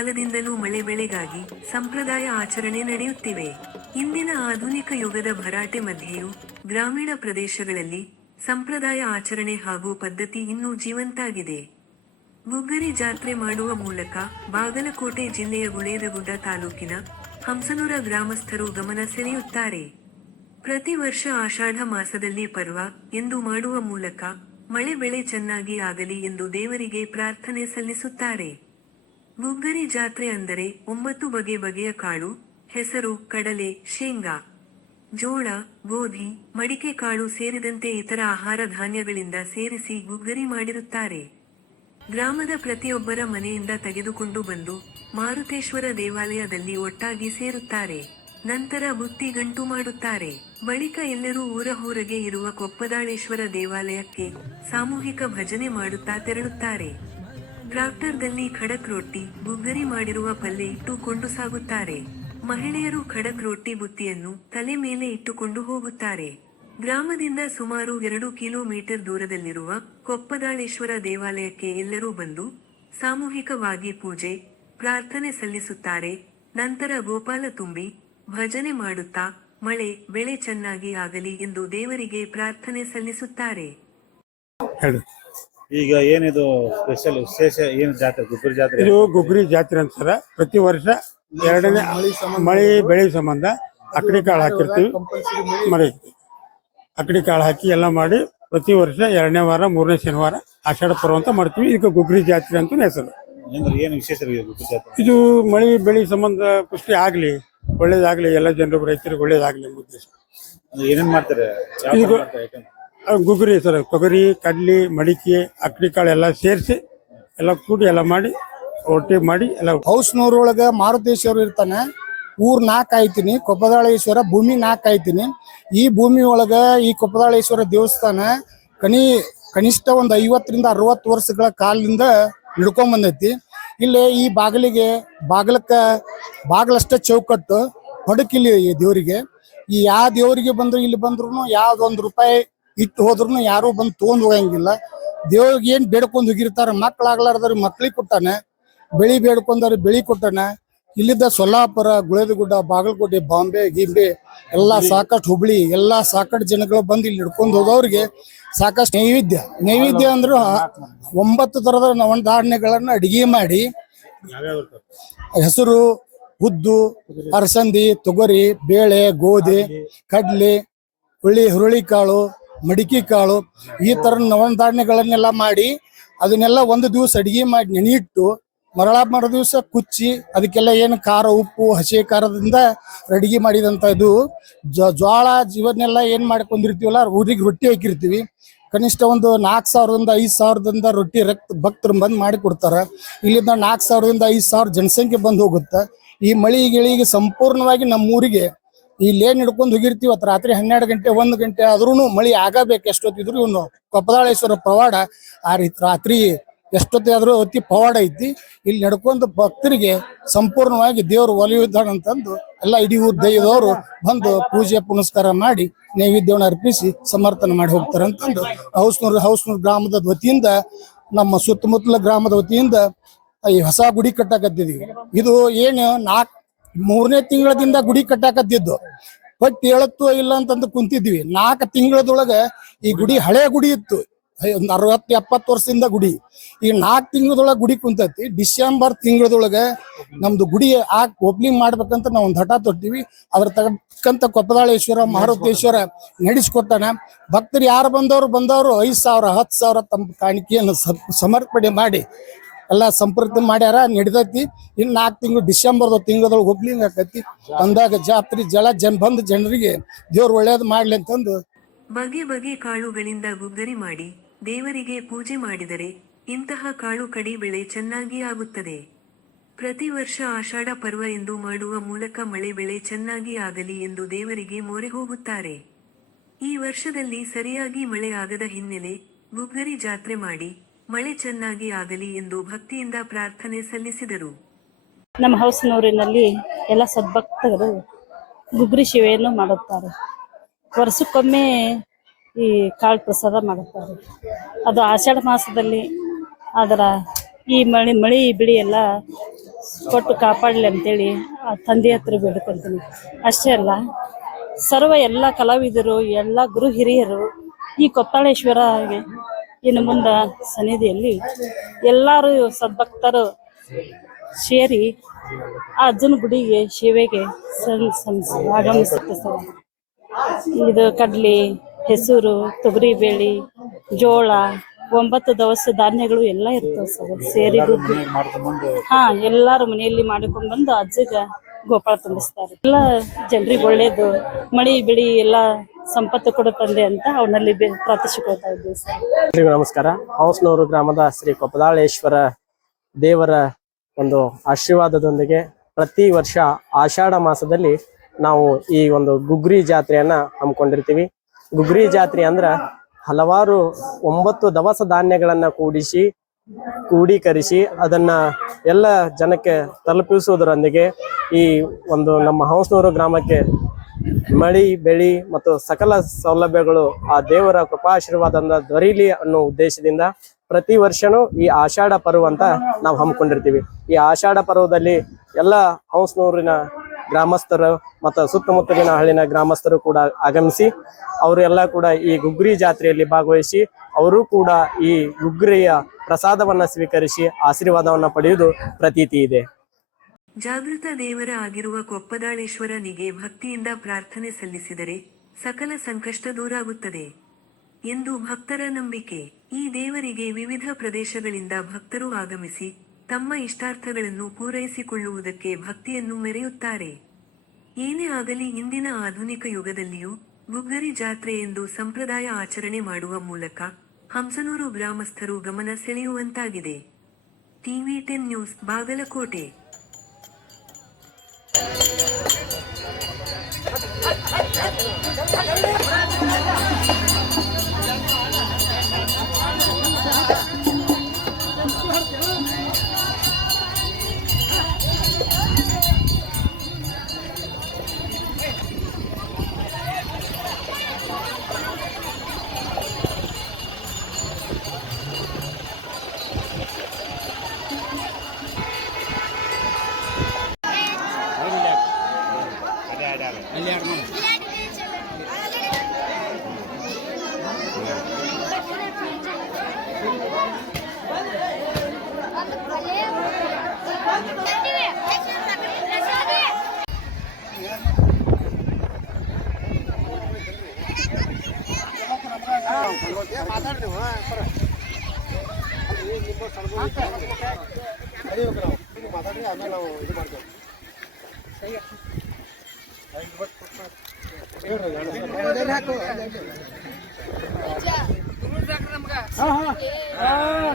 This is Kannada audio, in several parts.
ಕಾಲದಿಂದಲೂ ಮಳೆ ಬೆಳೆಗಾಗಿ ಸಂಪ್ರದಾಯ ಆಚರಣೆ ನಡೆಯುತ್ತಿವೆ. ಇಂದಿನ ಆಧುನಿಕ ಯುಗದ ಭರಾಟೆ ಮಧ್ಯೆಯೂ ಗ್ರಾಮೀಣ ಪ್ರದೇಶಗಳಲ್ಲಿ ಸಂಪ್ರದಾಯ ಆಚರಣೆ ಹಾಗೂ ಪದ್ಧತಿ ಇನ್ನೂ ಜೀವಂತಾಗಿದೆ. ಗುಗ್ಗರಿ ಜಾತ್ರೆ ಮಾಡುವ ಮೂಲಕ ಬಾಗಲಕೋಟೆ ಜಿಲ್ಲೆಯ ಗುಳೇದಗುಡ್ಡ ತಾಲೂಕಿನ ಹಂಸನೂರ ಗ್ರಾಮಸ್ಥರು ಗಮನ ಸೆಳೆಯುತ್ತಾರೆ. ಪ್ರತಿ ವರ್ಷ ಆಷಾಢ ಮಾಸದಲ್ಲಿ ಪರ್ವ ಎಂದು ಮಾಡುವ ಮೂಲಕ ಮಳೆ ಬೆಳೆ ಚೆನ್ನಾಗಿ ಆಗಲಿ ಎಂದು ದೇವರಿಗೆ ಪ್ರಾರ್ಥನೆ ಸಲ್ಲಿಸುತ್ತಾರೆ. ಗುಗ್ಗರಿ ಜಾತ್ರೆ ಅಂದರೆ 9 ಬಗೆಯ ಕಾಳು, ಹೆಸರು, ಕಡಲೆ, ಶೇಂಗಾ, ಜೋಳ, ಗೋಧಿ, ಮಡಿಕೆ ಕಾಳು ಸೇರಿದಂತೆ ಇತರ ಆಹಾರ ಧಾನ್ಯಗಳಿಂದ ಸೇರಿಸಿ ಗುಗ್ಗರಿ ಮಾಡಿರುತ್ತಾರೆ. ಗ್ರಾಮದ ಪ್ರತಿಯೊಬ್ಬರ ಮನೆಯಿಂದ ತೆಗೆದುಕೊಂಡು ಬಂದು ಮಾರುತೇಶ್ವರ ದೇವಾಲಯದಲ್ಲಿ ಒಟ್ಟಾಗಿ ಸೇರುತ್ತಾರೆ. ನಂತರ ಬುತ್ತಿ ಗಂಟು ಮಾಡುತ್ತಾರೆ. ಬಳಿಕ ಎಲ್ಲರೂ ಊರ ಹೊರಗೆ ಇರುವ ಕೊಪ್ಪದಾಳೇಶ್ವರ ದೇವಾಲಯಕ್ಕೆ ಸಾಮೂಹಿಕ ಭಜನೆ ಮಾಡುತ್ತಾ ತೆರಳುತ್ತಾರೆ. ಟ್ರಾಕ್ಟರ್ದಲ್ಲಿ ಖಡಕ್ ರೊಟ್ಟಿ, ಗುಗ್ಗರಿ ಮಾಡಿರುವ ಪಲ್ಲೆ ಇಟ್ಟುಕೊಂಡು ಸಾಗುತ್ತಾರೆ. ಮಹಿಳೆಯರು ಖಡಕ್ ರೊಟ್ಟಿ ಬುತ್ತಿಯನ್ನು ತಲೆ ಮೇಲೆ ಇಟ್ಟುಕೊಂಡು ಹೋಗುತ್ತಾರೆ. ಗ್ರಾಮದಿಂದ ಸುಮಾರು 2 ಕಿಲೋಮೀಟರ್ ದೂರದಲ್ಲಿರುವ ಕೊಪ್ಪದಾಳೇಶ್ವರ ದೇವಾಲಯಕ್ಕೆ ಎಲ್ಲರೂ ಬಂದು ಸಾಮೂಹಿಕವಾಗಿ ಪೂಜೆ, ಪ್ರಾರ್ಥನೆ ಸಲ್ಲಿಸುತ್ತಾರೆ. ನಂತರ ಗೋಪಾಲ ತುಂಬಿ ಭಜನೆ ಮಾಡುತ್ತಾ ಮಳೆ ಬೆಳೆ ಚೆನ್ನಾಗಿ ಆಗಲಿ ಎಂದು ದೇವರಿಗೆ ಪ್ರಾರ್ಥನೆ ಸಲ್ಲಿಸುತ್ತಾರೆ. ಈಗ ಏನಿದು ಸ್ಪೆಷಲ್ ವಿಶೇಷ ಏನು ಜಾತ್ರೆ? ಗುಗ್ಗರಿ ಜಾತ್ರೆ. ಇದು ಗುಗ್ಗರಿ ಜಾತ್ರೆ ಅಂತಾರ. ಪ್ರತಿ ವರ್ಷ ಎರಡನೇ ಮಳೆ ಬೆಳೆ ಸಂಬಂಧ ಅಕ್ಕಡಿ ಕಾಳು ಹಾಕಿರ್ತೀವಿ. ಮಳೆ ಅಕ್ಕಡಿ ಕಾಳು ಹಾಕಿ ಎಲ್ಲ ಮಾಡಿ ಪ್ರತಿ ವರ್ಷ 2ನೇ ವಾರ 3ನೇ ಶನಿವಾರ ಆಷಾಢ ಪರ್ವ ಅಂತ ಮಾಡ್ತೀವಿ. ಇದಕ್ಕೆ ಗುಗ್ಗರಿ ಜಾತ್ರೆ ಅಂತ ಹೆಸರು. ಏನು ವಿಶೇಷ ಗುಗ್ಗರಿ ಜಾತ್ರೆ? ಇದು ಮಳೆ ಬೆಳೆ ಸಂಬಂಧ ಪುಷ್ಟಿ ಆಗ್ಲಿ, ಒಳ್ಳೇದಾಗ್ಲಿ, ಎಲ್ಲ ಜನರು ರೈತರಿಗೆ ಒಳ್ಳೇದಾಗ್ಲಿ ಎಂಬ ಉದ್ದೇಶ. ಏನೇನ್ ಮಾಡ್ತಾರೆ? ಗುಗ್ಗರಿ ಸರ್, ತೊಗರಿ, ಕಡ್ಲಿ, ಮಡಿಕೆ, ಅಕ್ಕಡಿ ಕಾಳು ಎಲ್ಲ ಸೇರಿಸಿ ಎಲ್ಲ ಕೂಡಿ ಎಲ್ಲ ಮಾಡಿ ರೊಟ್ಟಿ ಮಾಡಿ ಎಲ್ಲ. ಹೌಸ್ನೂರೊಳಗ ಮಾರುತೇಶ್ವರ ಇರ್ತಾನೆ. ಊರ್ 4 ಆಯ್ತೀನಿ, ಕೊಪ್ಪದಾಳೇಶ್ವರ ಭೂಮಿ 4 ಆಯ್ತೀನಿ. ಈ ಭೂಮಿ ಒಳಗ ಈ ಕೊಪ್ಪದಾಳೇಶ್ವರ ದೇವಸ್ಥಾನ ಕನಿಷ್ಠ ಒಂದು 50ರಿಂದ 60 ವರ್ಷಗಳ ಕಾಲದಿಂದ ನಡ್ಕೊಂಡ್ ಬಂದೈತಿ. ಇಲ್ಲೇ ಈ ಬಾಗಲಷ್ಟ ಚೌಕಟ್ಟು ಹೊಡಕಿಲ್ಲಿ ದೇವರಿಗೆ. ಈ ಯಾವ ದೇವರಿಗೆ ಬಂದ್ರು ಇಲ್ಲಿ ಬಂದ್ರು ಯಾವ್ದು ₹1 ಇಟ್ಟು ಹೋದ್ರು ಯಾರು ಬಂದು ತಗೊಂಡ್ ಹೋಗಂಗಿಲ್ಲ. ದೇವ್ರಿಗೆ ಏನ್ ಬೇಡ್ಕೊಂಡ್ ಹೋಗಿರ್ತಾರ, ಮಕ್ಳಾಗ್ಲಾರ್ದವ್ರಿಗೆ ಮಕ್ಳಿಗೆ ಕೊಟ್ಟಾನೆ, ಬೆಳಿ ಬೇಡ್ಕೊಂಡವ್ರಿಗೆ ಬೆಳಿ ಕೊಟ್ಟಾನ. ಇಲ್ಲಿದ್ದ ಸೊಲ್ಲಾಪುರ, ಗುಳೇದಗುಡ್ಡ, ಬಾಗಲಕೋಟೆ, ಬಾಂಬೆ, ಗಿಂಬೆ ಎಲ್ಲಾ ಸಾಕಷ್ಟು, ಹುಬ್ಳಿ ಎಲ್ಲಾ ಸಾಕಷ್ಟು ಜನಗಳು ಬಂದು ಇಲ್ಲಿ ಹಿಡ್ಕೊಂಡು ಹೋದವ್ರಿಗೆ ಸಾಕಷ್ಟು ನೈವೇದ್ಯ ಅಂದ್ರು 9 ತರದ ನವಧಾನ್ಯಗಳನ್ನ ಅಡಿಗೆ ಮಾಡಿ, ಹೆಸರು, ಉದ್ದು, ಅರಸಂದಿ, ತೊಗರಿ, ಬೇಳೆ, ಗೋಧಿ, ಕಡ್ಲಿ, ಹುರುಳಿಕಾಳು, ಮಡಿಕೆ ಕಾಳು, ಈ ತರ ನವಧಾನ್ಯಗಳನ್ನೆಲ್ಲ ಮಾಡಿ ಅದನ್ನೆಲ್ಲ ಒಂದು ದಿವಸ ಅಡಿಗೆ ಮಾಡಿ ನೆನೆಯಿಟ್ಟು ಮರು ದಿವಸ ಕುಚ್ಚಿ ಅದಕ್ಕೆಲ್ಲ ಏನು ಖಾರ, ಉಪ್ಪು, ಹಸಿ ಖಾರದಿಂದ ಅಡಿಗೆ ಮಾಡಿದಂತ ಇದು ಜ್ವಾಳ ಇವನ್ನೆಲ್ಲ ಏನ್ ಮಾಡ್ಕೊಂಡಿರ್ತೀವಲ್ಲ, ಊರಿಗೆ ರೊಟ್ಟಿ ಹಾಕಿರ್ತೀವಿ. ಕನಿಷ್ಠ ಒಂದು 4,000ರಿಂದ 5,000ದಿಂದ ರೊಟ್ಟಿ ಭಕ್ತರು ಬಂದು ಮಾಡಿ ಕೊಡ್ತಾರ. ಇಲ್ಲಿಂದ 4,000ರಿಂದ 5,000 ಜನಸಂಖ್ಯೆ ಬಂದು ಹೋಗುತ್ತೆ. ಈ ಮಳಿ ಗಿಳಿಗೆ ಸಂಪೂರ್ಣವಾಗಿ ನಮ್ಮೂರಿಗೆ ಇಲ್ಲೇನ್ ಹಿಡ್ಕೊಂಡು ಹೋಗಿರ್ತೀವಿ ಅತ್ ರಾತ್ರಿ 12 ಗಂಟೆ 1 ಗಂಟೆ ಆದ್ರೂ ಮಳಿ ಆಗಬೇಕು. ಎಷ್ಟೊತ್ತಿದ್ರು ಇವನು ಕೊಪ್ಪದಾಳೇಶ್ವರ ಪವಾಡ ಆ ರೀತಿ ರಾತ್ರಿ ಎಷ್ಟೊತ್ತೇ ಆದ್ರೂ ಅತಿ ಪವಾಡ ಐತಿ. ಇಲ್ಲಿ ನಡ್ಕೊಂಡು ಭಕ್ತರಿಗೆ ಸಂಪೂರ್ಣವಾಗಿ ದೇವರು ಒಲಿಯುತ್ತಾನಂತಂದು ಎಲ್ಲ ಇಡೀ ಊರ್ ದೈವದವರು ಬಂದು ಪೂಜೆ ಪುನಸ್ಕಾರ ಮಾಡಿ ನೈವೇದ್ಯವನ್ನು ಅರ್ಪಿಸಿ ಸಮರ್ಥನೆ ಮಾಡಿ ಹೋಗ್ತಾರೆ ಅಂತಂದು ಹೌಸ್ನೂರ್ ಗ್ರಾಮದ ವತಿಯಿಂದ, ನಮ್ಮ ಸುತ್ತಮುತ್ತಲ ಗ್ರಾಮದ ವತಿಯಿಂದ ಈ ಹೊಸ ಗುಡಿ ಕಟ್ಟಾಕತ್ತಿದ್ವಿ. ಇದು ಏನು 3ನೇ ತಿಂಗಳದಿಂದ ಗುಡಿ ಕಟ್ಟಾಕತ್ತಿದ್ದು, ಬಟ್ ಹೇಳತ್ತು ಇಲ್ಲ ಅಂತಂದು ಕುಂತಿದ್ವಿ. 4 ತಿಂಗಳದೊಳಗ ಈ ಗುಡಿ ಹಳೆ ಗುಡಿ ಇತ್ತು, ಒಂದು 60-70 ವರ್ಷದಿಂದ ಗುಡಿ. ಈ 4 ತಿಂಗಳದೊಳಗ ಗುಡಿ ಕುಂತೈತಿ. ಡಿಸೆಂಬರ್ ತಿಂಗಳದೊಳಗ ನಮ್ದು ಗುಡಿ ಓಪನಿಂಗ್ ಮಾಡ್ಬೇಕಂತ ನಾವು ಒಂದು ಹಠ ತೊಟ್ಟಿವಿ. ಅದ್ರ ತಕ್ಕಂತ ಕೊಪ್ಪದಾಳೇಶ್ವರ ಮಾರುತೇಶ್ವರ ನಡೆಸಿಕೊಟ್ಟಾನ. ಭಕ್ತರು ಯಾರು ಬಂದವರು 5,000 10,000 ತಮ್ಮ ಕಾಣಿಕೆಯನ್ನು ಸಮರ್ಪಣೆ ಮಾಡಿ ಎಲ್ಲ ಸಂಪರ್ಕ ಮಾಡ್ಯಾರ. ನಡಿದೈತಿ. ಇನ್ನು 4 ತಿಂಗಳು ಡಿಸೆಂಬರ್ ತಿಂಗಳದೊಳಗೆ ಓಪನಿಂಗ್ ಆಕೈತಿ. ಬಂದಾಗ ಜಾತ್ರೆ ಬಂದ ಜನರಿಗೆ ದೇವ್ರು ಒಳ್ಳೇದು ಮಾಡ್ಲಿ ಅಂತಂದು ಬಗೆ ಕಾಳುಗಳಿಂದ ಗುಗ್ಗರಿ ಮಾಡಿ ದೇವರಿಗೆ ಪೂಜೆ ಮಾಡಿದರೆ ಇಂತಹ ಕಾಳು ಕಡಿ ಬೆಳೆ ಚೆನ್ನಾಗಿ ಆಗುತ್ತದೆ. ಪ್ರತಿ ವರ್ಷ ಆಷಾಢ ಪರ್ವ ಎಂದು ಮಾಡುವ ಮೂಲಕ ಮಳೆ ಬೆಳೆ ಚೆನ್ನಾಗಿ ಆಗಲಿ ಎಂದು ದೇವರಿಗೆ ಮೊರೆ ಹೋಗುತ್ತಾರೆ. ಈ ವರ್ಷದಲ್ಲಿ ಸರಿಯಾಗಿ ಮಳೆ ಆಗದ ಹಿನ್ನೆಲೆ ಗುಗ್ಗರಿ ಜಾತ್ರೆ ಮಾಡಿ ಮಳೆ ಚೆನ್ನಾಗಿ ಆಗಲಿ ಎಂದು ಭಕ್ತಿಯಿಂದ ಪ್ರಾರ್ಥನೆ ಸಲ್ಲಿಸಿದರು. ನಮ್ಮ ಹೌಸ್ನೂರಿನಲ್ಲಿ ಎಲ್ಲ ಸದ್ಭಕ್ತರು ಗುಗ್ಗರಿ ಸೇವೆಯನ್ನು ಮಾಡುತ್ತಾರೆ. ವರ್ಷಕ್ಕೊಮ್ಮೆ ಈ ಕಾಳು ಪ್ರಸಾದ ಮಾಡುತ್ತಾರೆ. ಅದು ಆಷಾಢ ಮಾಸದಲ್ಲಿ. ಅದರ ಈ ಮಳಿ ಬಿಳಿ ಎಲ್ಲ ಕೊಟ್ಟು ಕಾಪಾಡಲಿ ಅಂತೇಳಿ ಆ ತಂದೆ ಹತ್ರ ಬೇಡ್ಕೊಳ್ತೀನಿ. ಅಷ್ಟೇ ಅಲ್ಲ, ಸರ್ವ ಎಲ್ಲ ಕಲಾವಿದರು, ಎಲ್ಲ ಗುರು ಹಿರಿಯರು ಈ ಕೊಪ್ಪಳೇಶ್ವರ ಇನ್ನು ಮುಂದೆ ಸನ್ನಿಧಿಯಲ್ಲಿ ಎಲ್ಲರೂ ಸದ್ಭಕ್ತರು ಸೇರಿ ಆ ಅಜ್ಜನ ಗುಡಿಗೆ ಸೇವೆಗೆ ಆಗಮಿಸುತ್ತೆ ಸರ್. ಇದು ಕಡ್ಲಿ, ಹೆಸರು, ತೊಗರಿ ಬೇಳೆ, ಜೋಳ, 9 ದವಸ ಧಾನ್ಯಗಳು ಎಲ್ಲ ಇರ್ತವೆ ಸರ್. ಸೇರಿ ಎಲ್ಲಾರು ಮನೆಯಲ್ಲಿ ಮಾಡಿಕೊಂಡ್ ಬಂದು ಅಜ್ಜಗ ಗೋಪಾಳ ತುಂಬಿಸ್ತಾರೆ. ಎಲ್ಲ ಜನರಿಗೆ ಒಳ್ಳೇದು, ಮಳಿ ಬಿಳಿ ಎಲ್ಲ ಸಂಪತ್ತು ಕೊಡು ತಂದೆ ಅಂತ ಅವನಲ್ಲಿ ಪ್ರಾರ್ಥಿಸಿಕೊಳ್ತಾ ಇದ್ದೀವಿ ಸರ್. ಎಲ್ರಿಗೂ ನಮಸ್ಕಾರ. ಹಂಸನೂರು ಗ್ರಾಮದ ಶ್ರೀ ಕೊಪ್ಪದಾಳೇಶ್ವರ ದೇವರ ಒಂದು ಆಶೀರ್ವಾದದೊಂದಿಗೆ ಪ್ರತಿ ವರ್ಷ ಆಷಾಢ ಮಾಸದಲ್ಲಿ ನಾವು ಈ ಒಂದು ಗುಗ್ರಿ ಜಾತ್ರೆಯನ್ನ ಹಮ್ಮಿಕೊಂಡಿರ್ತೀವಿ. ಗುಗ್ರಿ ಜಾತ್ರೆ ಅಂದ್ರ ಹಲವಾರು 9 ದವಸ ಧಾನ್ಯಗಳನ್ನ ಕೂಡೀಕರಿಸಿ ಅದನ್ನ ಎಲ್ಲ ಜನಕ್ಕೆ ತಲುಪಿಸುವುದರೊಂದಿಗೆ ಈ ಒಂದು ನಮ್ಮ ಹಂಸನೂರು ಗ್ರಾಮಕ್ಕೆ ಮಳಿ ಬೆಳಿ ಮತ್ತು ಸಕಲ ಸೌಲಭ್ಯಗಳು ಆ ದೇವರ ಕೃಪಾಶೀರ್ವಾದದಿಂದ ದೊರೀಲಿ ಅನ್ನೋ ಉದ್ದೇಶದಿಂದ ಪ್ರತಿ ವರ್ಷನೂ ಈ ಆಷಾಢ ಪರ್ವ ಅಂತ ನಾವು ಹಮ್ಮಿಕೊಂಡಿರ್ತೀವಿ. ಈ ಆಷಾಢ ಪರ್ವದಲ್ಲಿ ಎಲ್ಲ ಹಂಸನೂರಿನ ಗ್ರಾಮಸ್ಥರು ಮತ್ತು ಸುತ್ತಮುತ್ತಲಿನ ಹಳ್ಳಿನ ಗ್ರಾಮಸ್ಥರು ಕೂಡ ಆಗಮಿಸಿ ಅವರೆಲ್ಲ ಕೂಡ ಈ ಗುಗ್ರಿ ಜಾತ್ರೆಯಲ್ಲಿ ಭಾಗವಹಿಸಿ ಅವರು ಕೂಡ ಈ ಗುಗ್ರಿಯ ಪ್ರಸಾದವನ್ನ ಸ್ವೀಕರಿಸಿ ಆಶೀರ್ವಾದವನ್ನ ಪಡೆಯುವುದು ಪ್ರತೀತಿ ಇದೆ. ಜಾಗೃತ ದೇವರ ಆಗಿರುವ ಕೊಪ್ಪದಾಳೇಶ್ವರನಿಗೆ ಭಕ್ತಿಯಿಂದ ಪ್ರಾರ್ಥನೆ ಸಲ್ಲಿಸಿದರೆ ಸಕಲ ಸಂಕಷ್ಟ ದೂರಾಗುತ್ತದೆ ಎಂದು ಭಕ್ತರ ನಂಬಿಕೆ. ಈ ದೇವರಿಗೆ ವಿವಿಧ ಪ್ರದೇಶಗಳಿಂದ ಭಕ್ತರು ಆಗಮಿಸಿ ತಮ್ಮ ಇಷ್ಟಾರ್ಥಗಳನ್ನು ಪೂರೈಸಿಕೊಳ್ಳುವುದಕ್ಕೆ ಭಕ್ತಿಯನ್ನು ಮೆರೆಯುತ್ತಾರೆ. ಏನೇ ಆಗಲಿ, ಇಂದಿನ ಆಧುನಿಕ ಯುಗದಲ್ಲಿಯೂ ಗುಗ್ಗರಿ ಜಾತ್ರೆ ಎಂದು ಸಂಪ್ರದಾಯ ಆಚರಣೆ ಮಾಡುವ ಮೂಲಕ ಹಂಸನೂರು ಗ್ರಾಮಸ್ಥರು ಗಮನ ಸೆಳೆಯುವಂತಾಗಿದೆ. TV10 news, Bagalkot.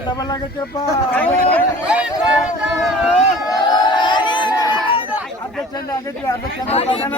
ಡಬಲ್ ಆಗತ್ತಪ್ಪ. ಅರ್ಧ ಚಂದ ಆಗೈತಿ, ಅರ್ಧ ಚಂದ.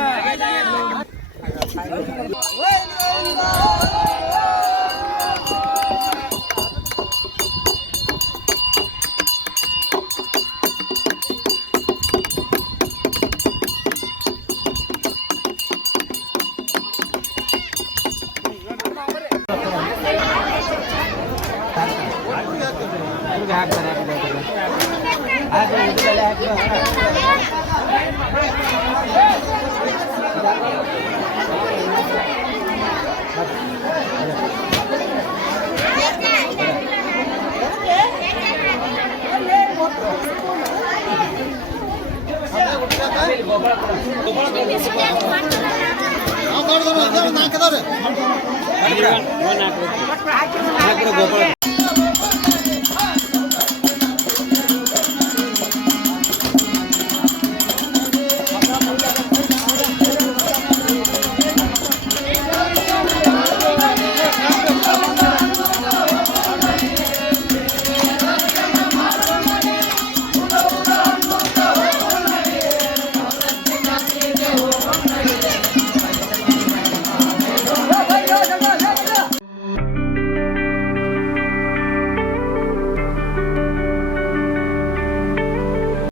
ಗೋಪಾಳ